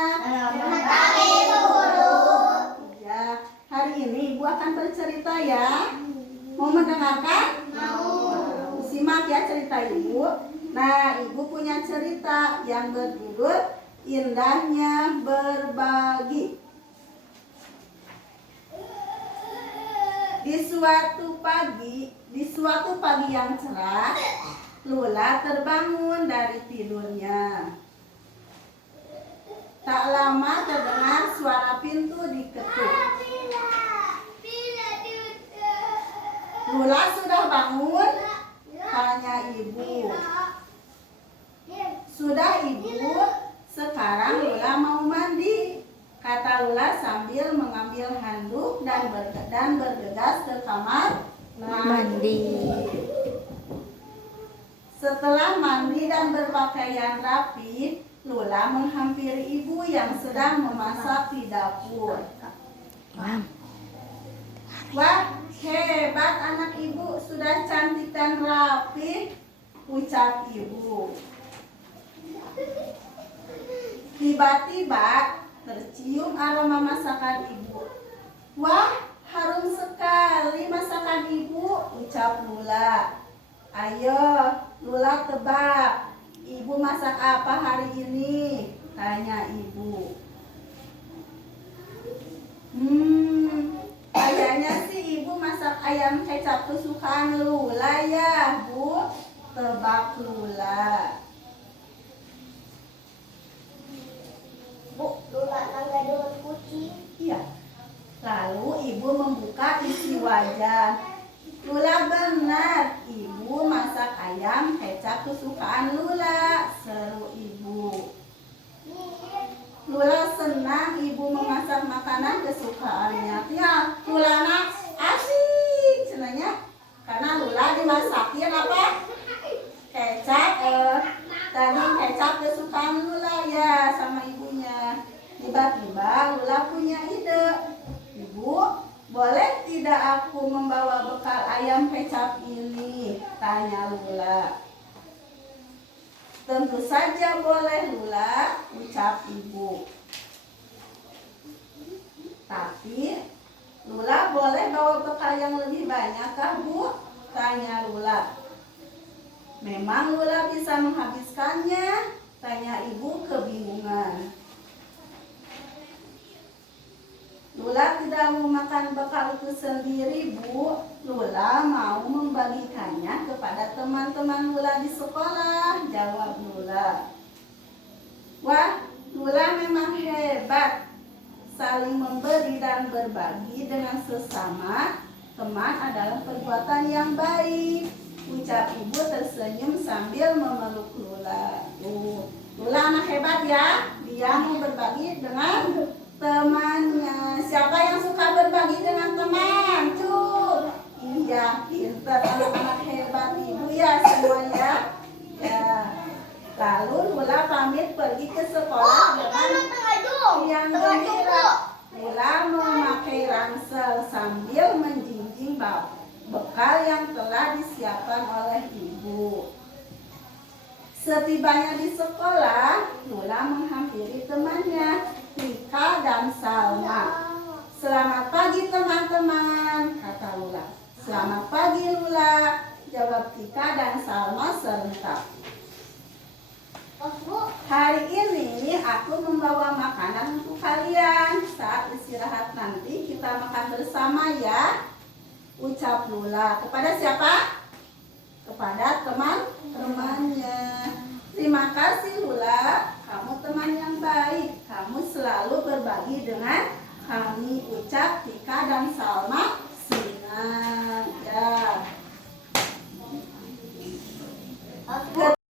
Selamat pagi, Bu Guru. Ya, hari ini Ibu akan bercerita ya. Mau mendengarkan? Mau. Simak ya cerita Ibu. Nah, Ibu punya cerita yang berjudul Indahnya Berbagi. Di suatu pagi yang cerah, Lula terbangun dari tidurnya. Tak lama terdengar suara pintu diketuk. Lula sudah bangun? Tanya ibu. Sudah ibu, sekarang Lula mau mandi, kata Lula sambil mengambil handuk dan bergegas ke kamar mandi. Setelah mandi dan berpakaian rapi, Lula menghampiri ibu yang sedang memasak di dapur. Wah, hebat anak ibu, sudah cantik dan rapi, ucap ibu. Tiba-tiba tercium aroma masakan ibu. Wah, harum sekali masakan ibu, ucap Lula. Ayo, Lula tebak, ibu masak apa hari ini? Tanya ibu. Kayaknya sih ibu masak ayam kecap kesukaan Lula ya, Bu. Tebak Lula. Bu, Lula nggak ada kucing. Iya. Lalu ibu membuka isi wajan. Lula benar, ibu masak ayam kecap kesukaan Lula, seru ibu. Lula senang ibu memasak makanan kesukaannya. Ya, Lula nak asik senangnya karena Lula dimasakin apa? Kecap, daging kecap kesukaan Lula ya sama ibunya. Tiba-tiba Lula punya ide. Ibu, boleh tidak aku membawa bekal ayam kecap ini? Tanya Lula. Tentu saja boleh Lula, ucap ibu. Tapi Lula boleh bawa bekal yang lebih banyak kah, Bu? Tanya Lula. Memang Lula bisa menghabiskannya? Tanya ibu kebingungan. Lula tidak mau makan bekal itu sendiri, Bu. Lula mau membagikannya kepada teman-teman Lula di sekolah, jawab Lula. Wah, Lula memang hebat. Saling memberi dan berbagi dengan sesama teman adalah perbuatan yang baik, ucap ibu tersenyum sambil memeluk Lula. Lula anak hebat ya, dia mau berbagi dengan temannya. Siapa yang suka berbagi dengan teman? Tuh, iya, pintar, anak-anak hebat ibu ya semuanya. Ya. Lalu Lula pamit pergi ke sekolah dengan yang gembira. Lula memakai ransel sambil menjinjing bekal yang telah disiapkan oleh ibu. Setibanya di sekolah, Lula menghampiri temannya, Tika dan Salma. Selamat pagi teman-teman, kata Lula. Selamat pagi Lula, jawab Tika dan Salma serentak. Hari ini aku membawa makanan untuk kalian. Saat istirahat nanti kita makan bersama ya, ucap Lula. Kepada siapa? Kepada teman-temannya. Terima kasih Lula, kamu teman yang baik. Kamu selalu berbagi dengan kami, ucap Tika dan Salma